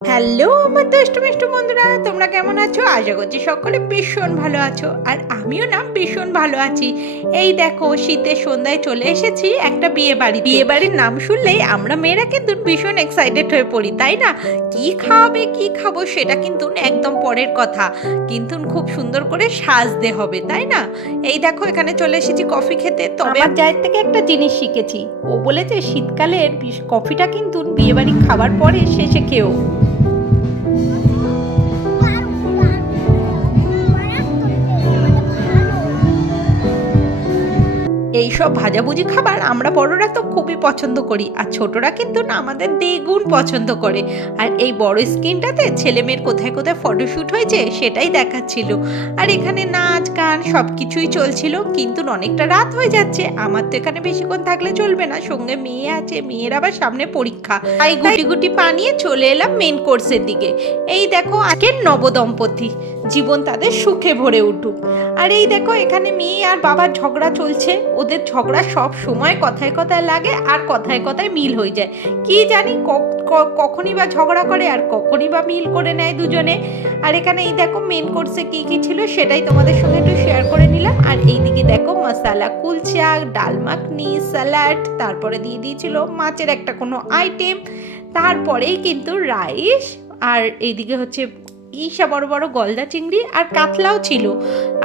Hello আমার দুষ্টু মিষ্টু বন্ধুরা, তোমরা কেমন আছো? আশা করছি সকলে ভীষণ ভালো আছো। আর আমিও না ভীষণ ভালো আছি। এই দেখো, শীতের সন্ধ্যায় চলে এসেছি একটা বিয়ে বাড়ির নাম শুনলেই আমরা মেয়েরা কিন্তু ভীষণ এক্সাইটেড হয়ে পড়ি, তাই না? কি খাওয়াবে কি খাবো সেটা কিন্তু একদম পরের কথা, কিন্তু খুব সুন্দর করে সাজতে হবে, তাই না? এই দেখো, এখানে চলে এসেছি কফি খেতে। তবে আমার জায়ের থেকে একটা জিনিস শিখেছি। ও বলেছে শীতকালের কফিটা কিন্তু বিয়ে বাড়ি খাবার পরে শেষে খেও। এইসব ভাজাভুজি খাবার আমরা বড়রা তো খুবই পছন্দ করি, আর ছোটরা কিন্তু না আমাদের দ্বিগুণ পছন্দ করে। আর এই বড় স্ক্রিনটাতে ছেলে মেয়ের কোথায় কোথায় ফটোশ্যুট হয়েছে সেটাই দেখাচ্ছিল। আর এখানে নাচ গান সব কিছুই চলছিল, কিন্তু অনেকটা রাত হয়ে যাচ্ছে। আমার তো এখানে বেশিক্ষণ থাকলে চলবে না, সঙ্গে মেয়ে আছে, মেয়ের আবার সামনে পরীক্ষা। তাই গুটি গুটি পা নিয়ে চলে এলাম মেন কোর্সের দিকে। এই দেখো, আজকের নবদম্পতি, জীবন তাদের সুখে ভরে উঠুক। আর এই দেখো, এখানে মেয়ে আর বাবার ঝগড়া চলছে। ওদের ঝগড়া সব সময় কথায় কথায় লাগে আর কথায় কথায় মিল হয়ে যায়। কি জানি কখনই বা ঝগড়া করে আর কখনই বা মিল করে নেয় দুজনে। আর এখানে এই দেখো মেন কোর্সে কি কি ছিল সেটাই তোমাদের সঙ্গে একটু শেয়ার করে নিলাম। আর এইদিকে দেখো মশালা কুলচা, ডাল মাখনি, স্যালাড, তারপরে দিয়ে দিয়েছিল মাছের একটা কোনো আইটেম, তারপরেই কিন্তু রাইস। আর এইদিকে হচ্ছে ঈশা বড় বড় গলদা চিংড়ি আর কাতলাও ছিল।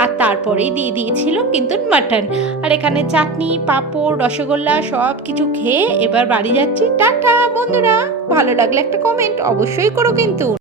আর তারপরেই দিয়ে দিয়েছিল কিন্তু মাটন। আর এখানে চাটনি, পাঁপড়, রসগোল্লা সব কিছু খেয়ে এবার বাড়ি যাচ্ছি। টাটা বন্ধুরা, ভালো লাগলে একটা কমেন্ট অবশ্যই করো কিন্তু।